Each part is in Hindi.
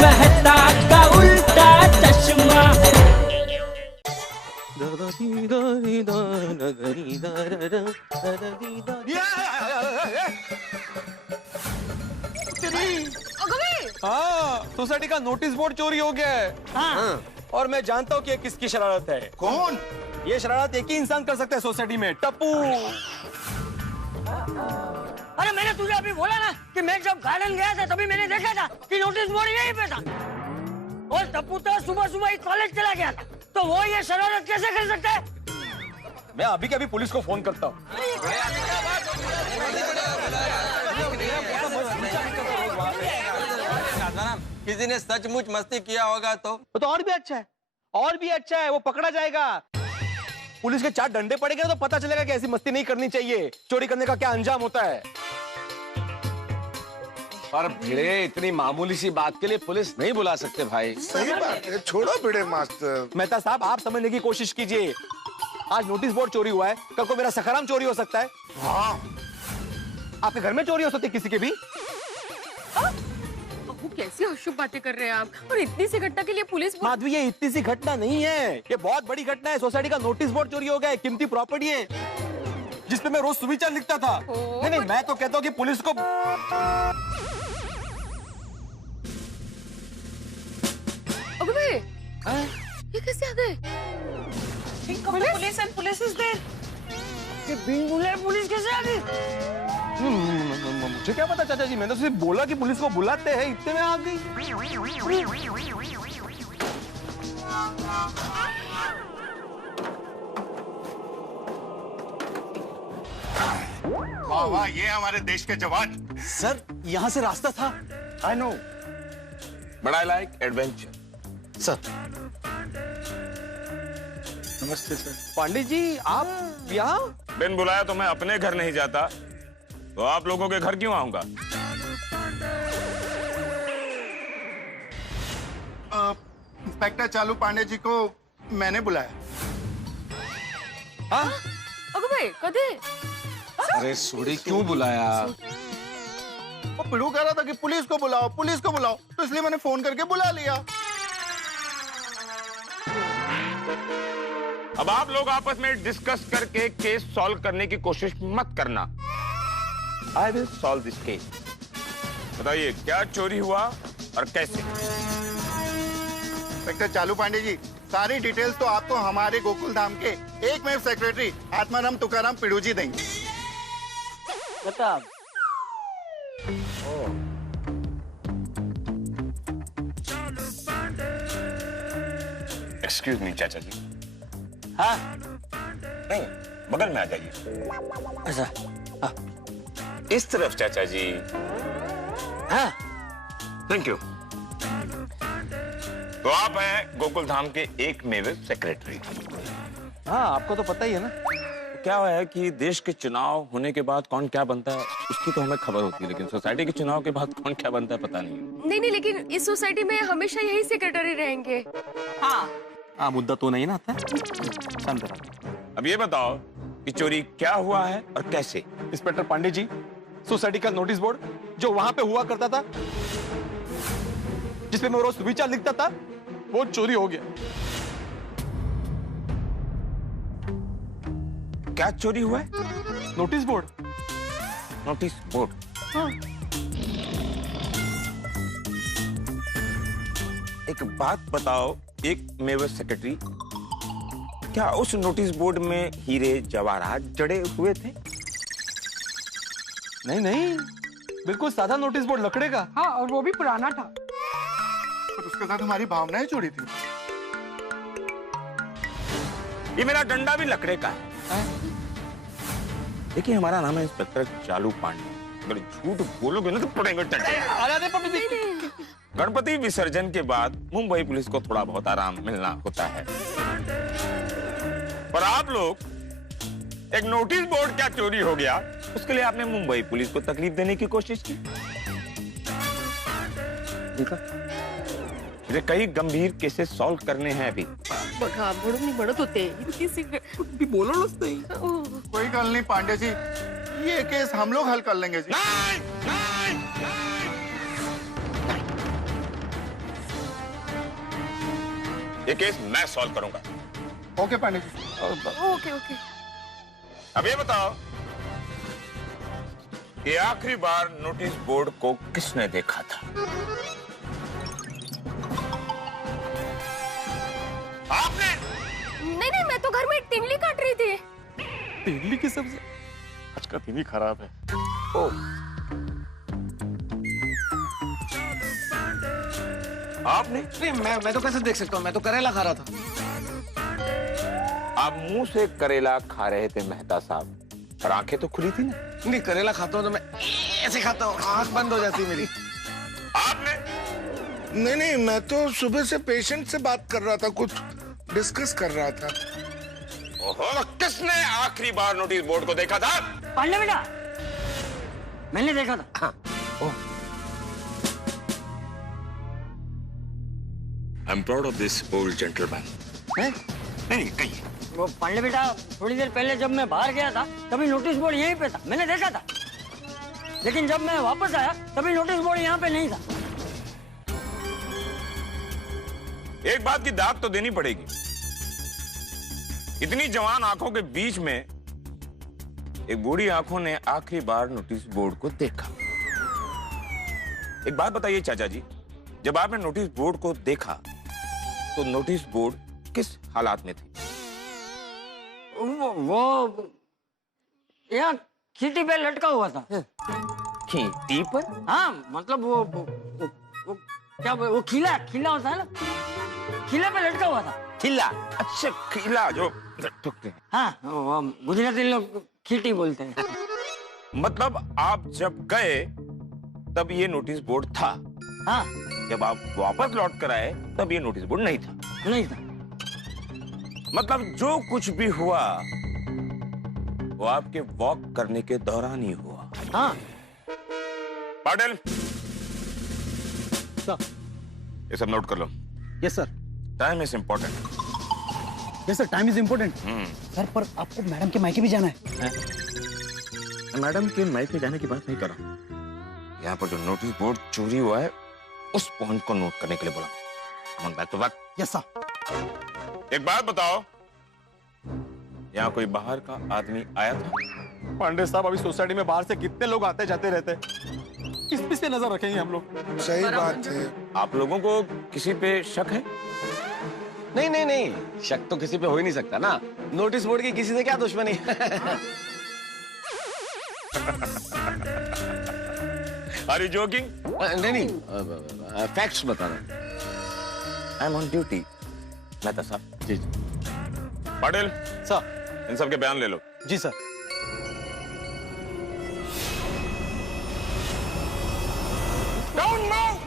मेहता का उल्टा चश्मा। हाँ, सोसाइटी का नोटिस बोर्ड चोरी हो गया है। हाँ। और मैं जानता हूँ कि ये किसकी शरारत है। कौन? ये शरारत एक ही इंसान कर सकता है सोसाइटी में, टप्पू। अरे मैंने तुझे अभी बोला ना कि मैं जब गार्डन गया था तभी मैंने देखा था कि नोटिस बोर्ड यहीं पे था। और टप्पू तो सुबह सुबह ही कॉलेज चला गया था, तो वो ये शरारत कैसे कर सकता है? मैं अभी के अभी पुलिस को फोन करता हूँ। किसी ने सचमुच मस्ती किया होगा तो और भी अच्छा है, और भी अच्छा है, वो पकड़ा जाएगा। पुलिस के 4 डंडे पड़ेंगे तो पता चलेगा कि ऐसी मस्ती नहीं करनी चाहिए। चोरी करने का क्या अंजाम होता है। पर भिड़े, इतनी मामूली सी बात के लिए पुलिस नहीं बुला सकते भाई। सही बात है, छोड़ो भिड़े मास्टर। मेहता साहब, आप समझने की कोशिश कीजिए। आज नोटिस बोर्ड चोरी हुआ है, कल को मेरा सखाराम चोरी हो सकता है। हाँ। आपके घर में चोरी हो सकती है किसी के भी। वो कैसी अशुभ बातें कर रहे हैं आप, और इतनी सी घटना के लिए पुलिस। माधवी, ये इतनी सी घटना नहीं है, ये बहुत बड़ी घटना है। सोसाइटी का नोटिस बोर्ड चोरी हो गया है, कीमती प्रॉपर्टी है जिसपे मैं रोज सुविचार लिखता था। नहीं, मैं तो कहता हूँ कि पुलिस को। ये कैसे आ गए? Police is there. ये बिन बुलाए पुलिस कैसे आ गई? मुझे क्या पता चाचा जी, मैंने तो सिर्फ बोला कि पुलिस को बुलाते हैं, इतने में आ गई। वाह वाह, ये हमारे देश के जवान। सर, यहाँ से रास्ता था। I know. But I like adventure. Sir, नमस्ते सर। पांडे जी, आप यहाँ? बिन बुलाया तो मैं अपने घर नहीं जाता, तो आप लोगों के घर क्यों आऊंगा? इंस्पेक्टर चालू पांडे जी को मैंने बुलाया। हाँ? कदे? अरे सोडी, क्यों बुलाया? वो पिड़ू कह रहा था कि पुलिस को बुलाओ, पुलिस को बुलाओ, तो इसलिए मैंने फोन करके बुला लिया। अब आप लोग आपस में डिस्कस करके केस सॉल्व करने की कोशिश मत करना। I will solve this case. बताइए, क्या चोरी हुआ और कैसे? इंस्पेक्टर चालू पांडे जी, सारी डिटेल्स तो आपको हमारे गोकुल धाम के एकमेव सेक्रेटरी आत्माराम तुकाराम पिड़ू जी देंगे। बता। एक्सक्यूज मी चाचा जी। हाँ। नहीं, बगल में आ जाइए। अच्छा। इस तरफ चाचा जी। हाँ। Thank you. तो आप हैं गोकुल धाम के एकमेव सेक्रेटरी। हाँ, आपको तो पता ही है ना। क्या है कि देश के चुनाव होने के बाद कौन क्या बनता है उसकी तो हमें खबर होती है, लेकिन सोसाइटी के चुनाव के बाद कौन क्या बनता है पता नहीं। नहीं, लेकिन इस सोसाइटी में हमेशा यही सेक्रेटरी रहेंगे। हाँ, मुद्दा तो नहीं ना आता। शांत रहो। अब ये बताओ कि चोरी क्या हुआ है और कैसे? इंस्पेक्टर पांडे जी, सोसाइटी का नोटिस बोर्ड जो वहां पे हुआ करता था, जिसपे मैं रोज सुविचार लिखता था, वो चोरी हो गया। क्या चोरी हुआ है? Notice board. Notice board? हाँ। एक बात बताओ एक मेवर सेक्रेटरी, क्या उस नोटिस बोर्ड में हीरे जवाहरात जड़े हुए थे? नहीं, बिल्कुल सादा नोटिस बोर्ड, लकड़े का। हाँ, और वो भी पुराना था। पर उसके साथ हमारी भावनाएं जुड़ी थी। ये मेरा डंडा भी लकड़े का है। देखिए, हमारा नाम है इंस्पेक्टर चालू पांडे। अगर झूठ बोलोगे ना तो पड़ेंगे टंटे। गणपति विसर्जन के बाद मुंबई पुलिस को थोड़ा बहुत आराम मिलना होता है, पर आप लोग एक नोटिस बोर्ड क्या चोरी हो गया उसके लिए आपने मुंबई पुलिस को तकलीफ देने की कोशिश की। मुझे कई गंभीर केसेस सॉल्व करने हैं अभी। बघा म्हणून म्हणत होते इतकी सी बोललोच नाही। कोई गल नहीं पांडे जी, ये केस हम लोग हल कर लेंगे जी। नहीं, नहीं, नहीं। ये केस मैं सॉल्व करूंगा। Okay Pandey ji. Okay okay. अब ये बताओ कि आखिरी बार नोटिस बोर्ड को किसने देखा था? आपने? नहीं नहीं, मैं तो घर में टिमली काट रही थी। इडली की सब्जी? आज का दिन ही खराब है। ओ, आपने? नहीं, मैं तो कैसे देख सकता हूँ, मैं तो करेला खा रहा था। आप मुंह से करेला खा रहे थे मेहता साहब, और आंखें तो खुली थी ना? नहीं, करेला खाता हूँ तो मैं ऐसे खाता हूँ, आंख बंद हो जाती है मेरी। आपने? नहीं, मैं तो सुबह से पेशेंट से बात कर रहा था, कुछ डिस्कस कर रहा था। ओहो, किसने आखिरी बार नोटिस बोर्ड को देखा था? पांडे बेटा, मैंने देखा था। हाँ। आई am proud of this old gentleman. नहीं, कहीं वो पांडे बेटा, थोड़ी देर पहले जब मैं बाहर गया था तभी नोटिस बोर्ड यहीं पे था, मैंने देखा था। लेकिन जब मैं वापस आया तभी नोटिस बोर्ड यहाँ पे नहीं था। एक बात की दाद तो देनी पड़ेगी, इतनी जवान आंखों के बीच में एक बूढ़ी आंखों ने आखिरी बार नोटिस बोर्ड को देखा। एक बात बताइए चाचा जी, जब आपने नोटिस बोर्ड को देखा तो नोटिस बोर्ड किस हालात में थे? वो यहाँ खींटी पे लटका हुआ था। खींटी पर? हाँ, मतलब वो क्या वो खिला होता है ना, खिला पे लटका हुआ था। खिला? अच्छा, खिला जो ठुकते हैं। हाँ, वो गुजराती लोग खींटी बोलते हैं। मतलब आप जब गए तब ये नोटिस बोर्ड था? हाँ। जब आप वापस लौट कर आए तब ये नोटिस बोर्ड नहीं था? नहीं था। मतलब जो कुछ भी हुआ वो आपके वॉक करने के दौरान ही हुआ? हाँ। पाटिल, सर। ये सब नोट कर लो। Yes sir. Time is important. Yes sir, time is important. Sir, पर आपको मैडम के मायके भी जाना है। मैडम के मायके जाने की बात नहीं कर रहा, यहाँ पर जो नोटिस बोर्ड चोरी हुआ है उस पॉइंट को नोट करने के लिए बोला। Come on, back to back. Yes sir. एक बात बताओ, यहाँ कोई बाहर का आदमी आया था? पांडे साहब, अभी सोसाइटी में बाहर से कितने लोग आते जाते रहते हैं, किस पे नजर रखेंगे हम लोग? सही बात है। आप लोगों को किसी पे शक है? नहीं, शक तो किसी पे हो ही नहीं सकता ना। नोटिस बोर्ड की किसी से क्या दुश्मनी? Are you joking? नहीं, फैक्ट्स बता रहा हूँ। I am on duty. Mehta साहब। जी। पाटिल सर। इन सब के बयान ले लो। जी sir. Don't move!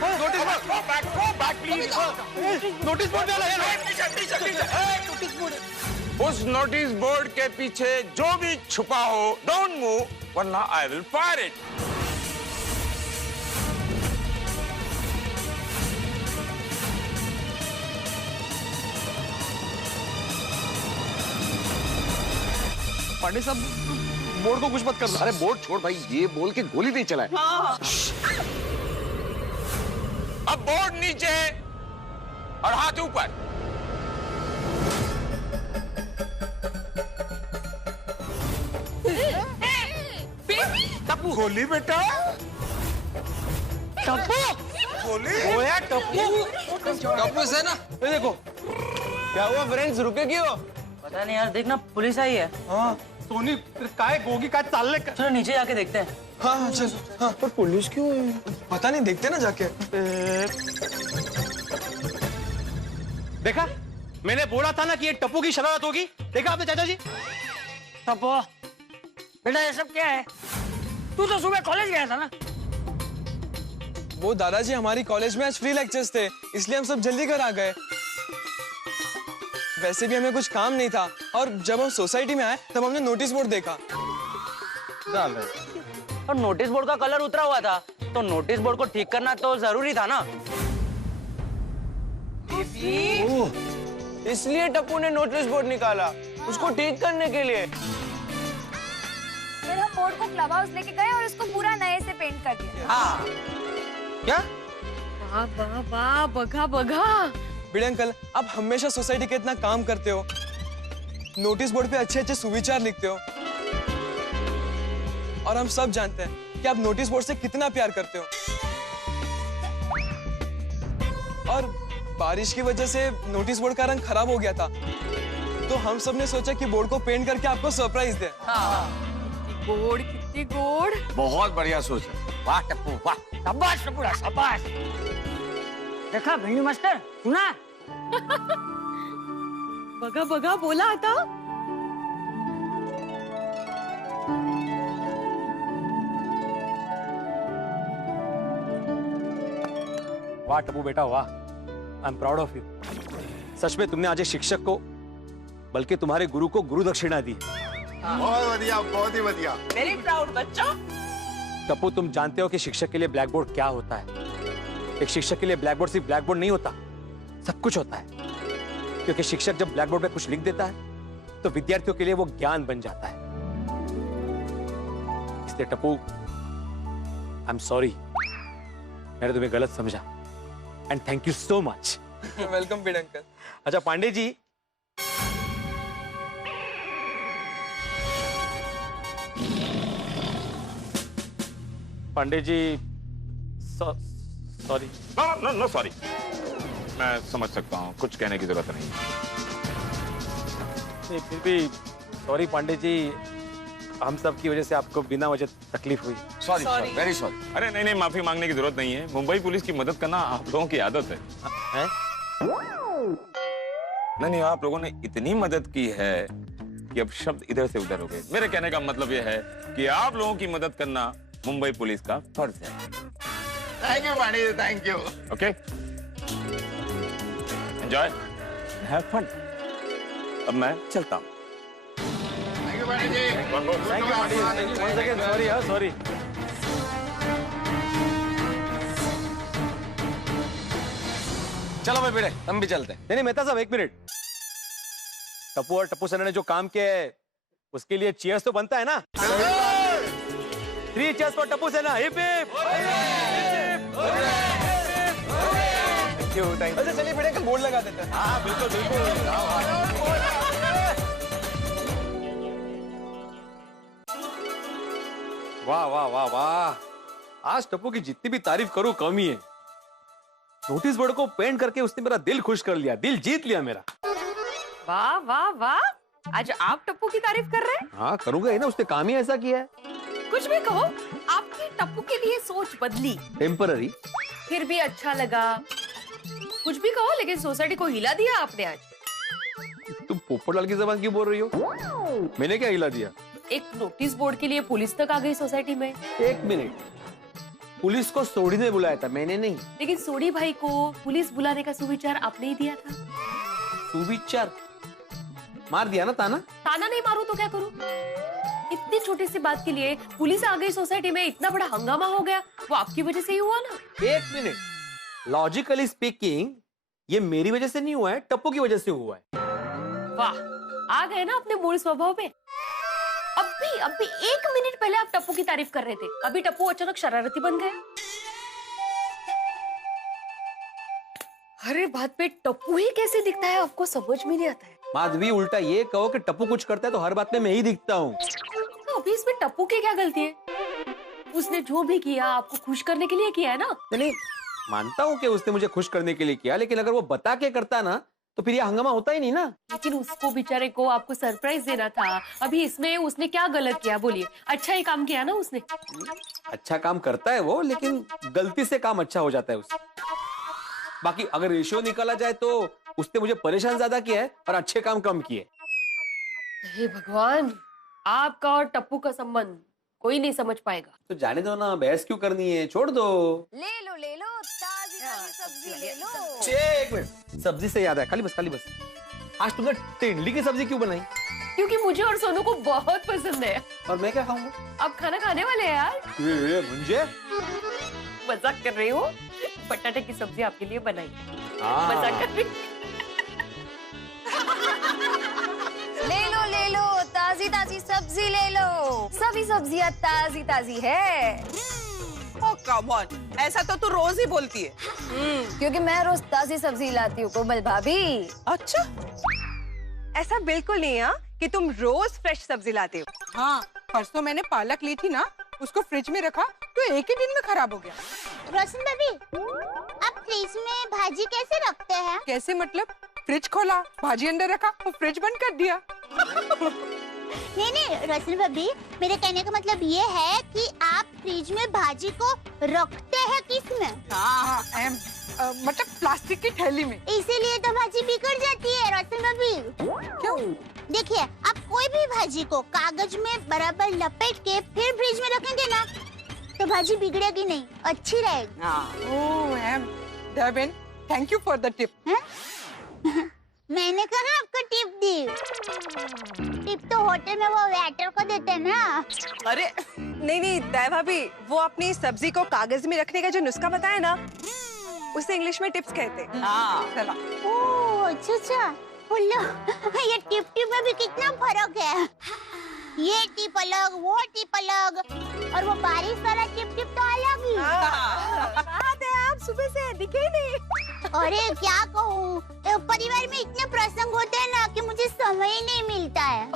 Notice board! Go back, please! Notice board डाला है। उस नोटिस बोर्ड के पीछे जो भी छुपा हो, don't move, वरना I will fire it. Pandey साहब, बोर्ड को कुछ मत करना। अरे बोर्ड छोड़ भाई, ये बोल के गोली नहीं चलाए। अब बोर्ड नीचे और हाथ ऊपर। टप्पू गोली बेटा, टप्पू गोली। ओया टप्पू से ना, ये देखो क्या हुआ फ्रेंड्स, रुके क्यों? पता नहीं यार, देखना पुलिस आई है। हाँ, सोनी काय गोगी काय चालले का? चलो नीचे जाके देखते हैं। हाँ चल। हाँ, पर पुलिस क्यों है? पता नहीं, देखते ना जाके। देखा, मैंने बोला था ना कि ये टप्पू की शरारत होगी। देखा आपने चाचा जी? टप्पू बेटा, ये सब क्या है? तू तो सुबह कॉलेज गया था ना? वो दादाजी, हमारी कॉलेज में आज फ्री लेक्चर्स थे, इसलिए हम सब जल्दी घर आ गए। वैसे भी हमें कुछ काम नहीं था, और जब हम सोसाइटी में आए तब हमने नोटिस बोर्ड देखा। और नोटिस बोर्ड का कलर उतरा हुआ था, तो नोटिस बोर्ड को ठीक करना तो जरूरी था ना। इसलिए टप्पू ने नोटिस बोर्ड निकाला, उसको ठीक करने के लिए। फिर हम बोर्ड को क्लब हाउस लेके गए और उसको पूरा नए से पेंट कर दिया। क्या? वाह वाह वाह, बघा बघा। भिड़े अंकल, आप हमेशा सोसाइटी के इतना काम करते हो, नोटिस बोर्ड पे अच्छे अच्छे सुविचार लिखते हो, और हम सब जानते हैं कि आप नोटिस बोर्ड से कितना प्यार करते हो। और बारिश की वजह से नोटिस बोर्ड का रंग खराब हो गया था, तो हम सब ने सोचा कि बोर्ड को पेंट करके आपको सरप्राइज दें। गोड़, कितनी गोड़। बहुत बढ़िया सोच है। वाह टप्पू वाह। शाबाश टप्पूरा, शाबाश। देखा भिंडी मास्टर, सुना? बघा बघा बोला आता। वाह टप्पू बेटा वाह। I am proud of you. सच में तुमने आज एक शिक्षक को, बल्कि तुम्हारे गुरु को गुरु दक्षिणा दी। बहुत बढ़िया, बहुत ही बढ़िया। वेरी प्राउड बच्चों। टप्पू तुम जानते हो कि शिक्षक के लिए ब्लैक बोर्ड क्या होता है? एक शिक्षक के लिए ब्लैक बोर्ड सिर्फ ब्लैक बोर्ड नहीं होता, सब कुछ होता है। क्योंकि शिक्षक जब ब्लैक बोर्ड पे कुछ लिख देता है तो विद्यार्थियों के लिए वो ज्ञान बन जाता है। इसलिए टप्पू आई एम सॉरी, मैंने तुम्हें गलत समझा, and thank you so much. Welcome Bhide uncle. अच्छा Pandey ji, Pandey ji sorry. No no sorry, मैं समझ सकता हूँ, कुछ कहने की जरूरत नहीं। नहीं फिर भी सॉरी पांडे जी, हम सब की वजह से आपको बिना वजह तकलीफ हुई। Sorry, very sorry. अरे नहीं नहीं, माफी मांगने की जरूरत नहीं है। मुंबई पुलिस की मदद करना आप लोगों की आदत है। हैं? नहीं नहीं, आप लोगों ने इतनी मदद की है कि अब शब्द इधर से उधर हो गए। मेरे कहने का मतलब यह है कि आप लोगों की मदद करना मुंबई पुलिस का फर्ज है। Thank you Pandey ji, thank you. Okay, enjoy, have fun. अब मैं चलता हूँ। Thank you Pandey ji. Thank you Pandey ji, once again sorry यार, सॉरी। चलो भाई भिड़े, हम भी चलते हैं। नहीं नहीं मेहता साहब एक मिनट। टप्पू और टप्पू सर ने जो काम किया है उसके लिए चीयर्स तो बनता है ना? 3 चीयर्स फॉर टप्पू सेना। Hip hip. Thank you, thank you. अच्छा चलिए भिड़े अंकल, बोर्ड लगा देते हैं। हाँ बिल्कुल बिल्कुल। वाह वाह वाह वाह, आज टप्पू की जितनी भी तारीफ करूं कम ही है। नोटिस बोर्ड को पेंट करके उसने मेरा दिल खुश कर लिया, दिल जीत लिया मेरा। वाह वाह वाह, आज आप टप्पू की तारीफ कर रहे हैं? हाँ करूंगा ही ना, उसने काम ही ऐसा किया है। कुछ भी कहो, आपकी टप्पू के लिए सोच बदली। टेम्पररी। फिर भी अच्छा लगा। कुछ भी कहो, लेकिन सोसाइटी को हिला दिया आपने आज। तुम पोपटलाल की जबान क्यों बोल रही हो? मैंने क्या हिला दिया? एक नोटिस बोर्ड के लिए पुलिस तक आ गई सोसाइटी में। एक मिनट, पुलिस को सोडी ने बुलाया था, मैंने नहीं। लेकिन सोडी भाई को पुलिस बुलाने का सुविचार आपने ही दिया था। सुविचार मार दिया ना ताना? ताना नहीं मारूं तो क्या करूं? इतनी छोटी सी बात के लिए पुलिस आ गई सोसाइटी में, इतना बड़ा हंगामा हो गया, वो आपकी वजह से ही हुआ ना। एक मिनट, लॉजिकली स्पीकिंग ये मेरी वजह से नहीं हुआ है, टप्पू की वजह से हुआ है। वाह, आ गए ना अपने मूल स्वभाव पे। अभी 1 मिनट पहले आप टप्पू की तारीफ कर रहे थे, अभी टप्पू अचानक शरारती बन गए। हर बात पे टप्पू ही कैसे दिखता है, आपको समझ में नहीं आता है। माधवी, उल्टा ये कहो कि टप्पू कुछ करता है तो हर बात में मैं ही दिखता हूँ। तो अभी इसमें टप्पू की क्या गलती है? उसने जो भी किया आपको खुश करने के लिए किया है ना। नहीं, मानता हूँ कि उसने मुझे खुश करने के लिए किया, लेकिन अगर वो बता के करता ना तो फिर ये हंगामा होता ही नहीं ना। लेकिन उसको बेचारे को आपको सरप्राइज देना था। अभी इसमें उसने क्या गलत किया बोलिए? अच्छा ही काम किया ना उसने। अच्छा काम करता है वो, लेकिन गलती से काम अच्छा हो जाता है उससे। बाकी अगर रेशियो निकाला जाए तो उसने मुझे परेशान ज्यादा किया है और अच्छे काम कम किए। हे भगवान, आपका और टप्पू का संबंध कोई नहीं समझ पाएगा। तो जाने दो ना, बहस क्यों करनी है, छोड़ दो। ले लो ताजी ताजी सब्जी ले लो। एक मिनट, सब्जी से याद है, खाली बस आज तुमने तेंदुली की सब्जी क्यों बनाई? क्योंकि मुझे और सोनू को बहुत पसंद है। और मैं क्या खाऊंगा? आप खाना खाने वाले हैं यार। मुझे मजाक कर रही हूँ, बटाटे की सब्जी आपके लिए बनाई। मजाक कर रही। ले लो ताजी ताजी सब्जी ले लो। सभी सब्जियां ताजी ताजी है। Oh come on, ऐसा तो तू रोज ही बोलती है। क्योंकि मैं रोज ताजी सब्जी लाती हूँ कोमल भाभी। अच्छा, ऐसा बिल्कुल नहीं है कि तुम रोज फ्रेश सब्जी लाती हो। हाँ, परसों मैंने पालक ली थी ना, उसको फ्रिज में रखा तो एक ही दिन में खराब हो गया। रोशन भाभी, आप फ्रिज में भाजी कैसे रखते हैं? कैसे मतलब? फ्रिज खोला, भाजी अंदर रखा और फ्रिज बंद कर दिया। नहीं रोशन भाभी, मेरे कहने का मतलब ये है कि आप फ्रिज में भाजी को रखते हैं किसमें? हाँ, मतलब प्लास्टिक की थैली में। इसीलिए तो भाजी बिगड़ जाती है रोशन भाभी। क्यों? देखिए, आप कोई भी भाजी को कागज में बराबर लपेट के फिर फ्रिज में रखेंगे ना, तो भाजी बिगड़ेगी नहीं, अच्छी रहेगी। Oh Deven, thank you for the tip. मैंने कहा आपको टिप दी। टिप तो होटल में वो वेटर को देते हैं ना। अरे नहीं दया भाभी, वो अपनी सब्जी को कागज में रखने का जो नुस्खा बताया ना, उसे इंग्लिश में टिप्स कहते हैं। चला। ओह अच्छा, बोलो ये टिप में भी कितना फर्क है। ये टिप अलग, वो टिप अलग, और वो बारिश वाला टिप तो अलग ही। बात है, आप सुबह से दिखे ही नहीं। अरे क्या कहूँ, परिवार में इतने प्रसंग होते हैं ना कि मुझे समय ही नहीं मिलता है।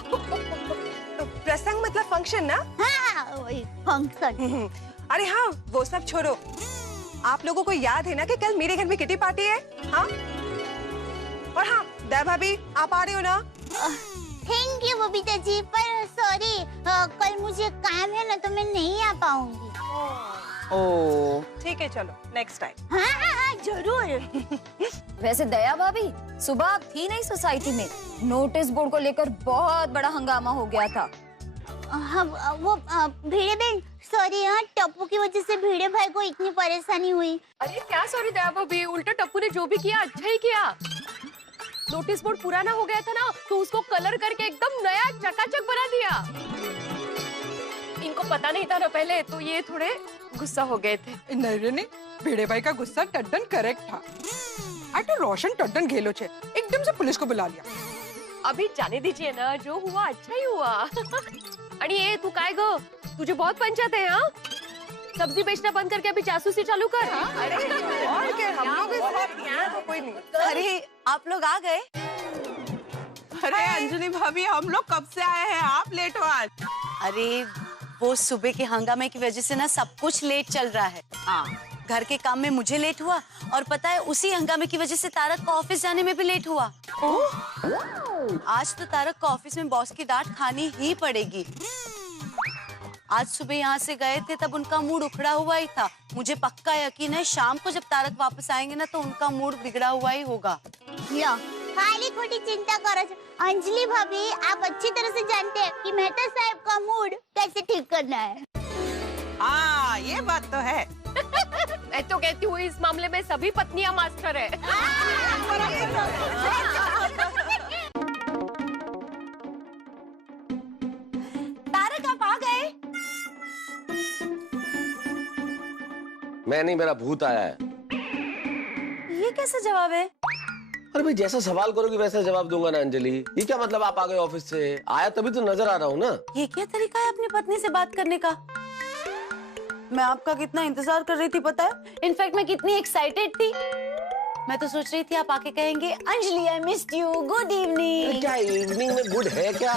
प्रसंग मतलब फंक्शन ना? हाँ, वही फंक्शन। अरे हाँ, वो सब छोड़ो। आप लोगों को याद है ना कि कल मेरे घर में किटी पार्टी है? हाँ? और हाँ, दया भाभी, आप आ रहे हो ना? थैंक यू बबीता जी, पर सॉरी, कल मुझे काम है ना, तो मैं नहीं आ पाऊंगी। ओह, ठीक है, चलो नेक्स्ट टाइम। हाँ, जरूर। वैसे दया भाभी, सुबह आप थी नहीं सोसाइटी में, नोटिस बोर्ड को लेकर बहुत बड़ा हंगामा हो गया था। वो भीड़े बहन, सॉरी, टप्पू की वजह से भीड़े भाई को इतनी परेशानी हुई। अरे क्या सॉरी दया भाभी, उल्टा टप्पू ने जो भी किया अच्छा ही किया। नोटिस बोर्ड पुराना हो गया था ना, तो उसको कलर करके एकदम नया चकाचक बना दिया। इनको पता नहीं था ना पहले, तो ये थोड़े गुस्सा हो गए थे। नहीं, भिड़े भाई का गुस्सा टड्डन करेक्ट था। आज तो रोशन टड्डन घेलो छे, एकदम से पुलिस को बुला लिया। अभी जाने दीजिए ना, जो हुआ अच्छा ही हुआ। आणि ये तू काय ग, तुझे बहुत पंचायत है। हाँ, सब्जी बेचना बंद करके अभी जासूसी चालू कर। अरे और क्या, हम लोग इस बात यहाँ तो कोई नहीं। अरे आप लोग आ गए? अरे अंजलि भाभी, हम लोग कब से आए हैं, आप लेट हो आज। अरे वो सुबह के हंगामे की वजह से ना सब कुछ लेट चल रहा है। घर के काम में मुझे लेट हुआ, और पता है उसी हंगामे की वजह से तारक को ऑफिस जाने में भी लेट हुआ। आज तो तारक को ऑफिस में बॉस की डांट खानी ही पड़ेगी। आज सुबह यहाँ से गए थे तब उनका मूड उखड़ा हुआ ही था। मुझे पक्का यकीन है शाम को जब तारक वापस आएंगे ना, तो उनका मूड बिगड़ा हुआ ही होगा। खाली खोटी चिंता करो अंजलि भाभी, आप अच्छी तरह से जानते हैं कि मेहता साहब का मूड कैसे ठीक करना है। हाँ, ये बात तो है। मैं तो कहती हूँ इस मामले में सभी पत्नियां मास्टर है। तारक आप आ गए? मैं नहीं, मेरा भूत आया है। ये कैसा जवाब है? अरे भाई, जैसा सवाल करोगी वैसा जवाब दूंगा ना अंजलि। ये क्या मतलब आप आ गए ऑफिस से? आया तभी तो नजर आ रहा हूँ ना। ये क्या तरीका है अपनी पत्नी से बात करने का? मैं आपका कितना इंतजार कर रही थी पता है? इनफैक्ट मैं कितनी एक्साइटेड थी। मैं तो सोच रही थी आप आके कहेंगे Anjali I missed you, good evening. क्या इवनिंग में गुड है क्या?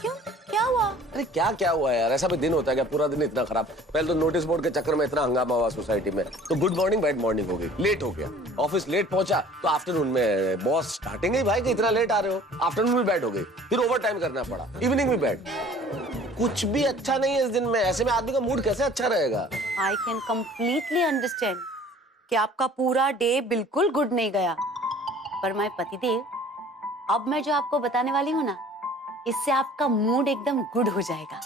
क्यों, क्या हुआ? अरे क्या हुआ यार, ऐसा भी दिन होता है क्या? पूरा दिन इतना खराब। पहले तो नोटिस बोर्ड के चक्कर में इतना हंगामा हुआ सोसाइटी में, तो गुड मॉर्निंग बैड मॉर्निंग हो गई, लेट हो गया। ऑफिस लेट पहुंचा तो आफ्टरनून में बॉस स्टार्टिंग ही भाई कि इतना लेट आ रहे हो। आफ्टरनून में बैड हो गई, फिर ओवर टाइम करना पड़ा, इवनिंग में बैड। कुछ भी अच्छा नहीं है इस दिन में। ऐसे में आदमी का मूड कैसे अच्छा रहेगा? आई कैन कम्प्लीटली अंडरस्टैंड कि आपका पूरा डे बिल्कुल गुड नहीं गया, पर माय पतिदेव, अब मैं जो आपको बताने वाली हूँ ना, इससे आपका मूड एकदम गुड हो जाएगा।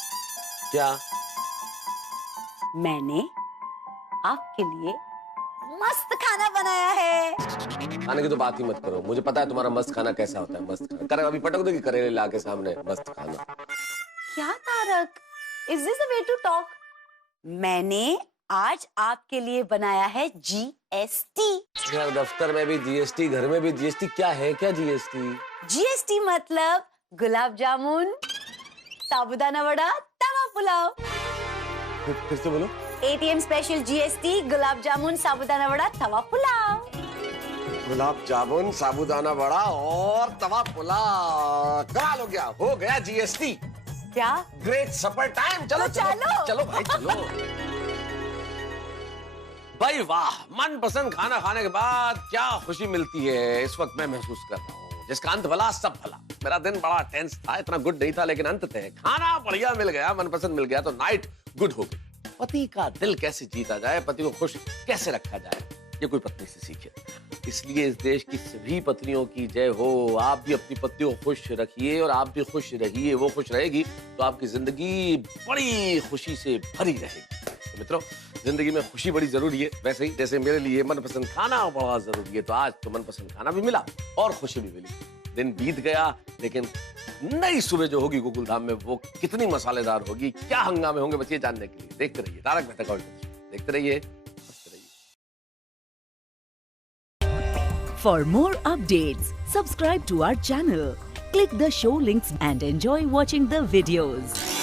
क्या? मैंने आपके लिए मस्त खाना बनाया है। खाने की तो बात ही मत करो, मुझे पता है तुम्हारा मस्त खाना कैसा होता है। मस्त खाना करे, अभी पटक दोगी करेले ला के सामने। मस्त खाना क्या Taarak, is this a way to talk? मैंने आज आपके लिए बनाया है जीएसटी। यार दफ्तर में भी जीएसटी, घर में भी जीएसटी, क्या है क्या जीएसटी? जीएसटी मतलब गुलाब जामुन, साबुदाना वड़ा, तवा पुलाव। फिर से बोलो। ATM special GST, gulab jamun, साबुदाना वड़ा, तवा पुलाव। गुलाब जामुन, साबुदाना वड़ा और तवा पुलाव। कमाल हो गया, हो गया GST। क्या? ग्रेट सपर टाइम। चलो तो चलो। चलो भाई चलो। भाई वाह, मनपसंद खाना खाने के बाद क्या खुशी मिलती है, इस वक्त मैं महसूस कर रहा हूँ। जिसका अंत भला सब भला। मेरा दिन बड़ा टेंस था, इतना गुड नहीं था, लेकिन अंततः खाना बढ़िया मिल गया, मनपसंद मिल गया, तो नाइट गुड हो गई। पति का दिल कैसे जीता जाए, पति को खुश कैसे रखा जाए, ये कोई पत्नी से सीखे। इसलिए इस देश की सभी पत्नियों की जय हो। आप भी अपनी पत्नी को खुश रखिए और आप भी खुश रहिए, वो खुश रहेगी तो आपकी जिंदगी बड़ी खुशी से भरी रहेगी। तो मित्रों, जिंदगी में खुशी बड़ी जरूरी है, वैसे ही जैसे मेरे लिए मनपसंद खाना बड़ा जरूरी है। तो आज तो मनपसंद खाना भी मिला और खुशी भी मिली। दिन बीत गया, लेकिन नई सुबह जो होगी गोकुल धाम में, वो कितनी मसालेदार होगी, क्या हंगामे होंगे, बस ये जानने के लिए देखते रहिए तारक मेहता का उल्टा चश्मा। देखते रहिए। For more updates, subscribe to our channel, click the show links and enjoy watching the videos.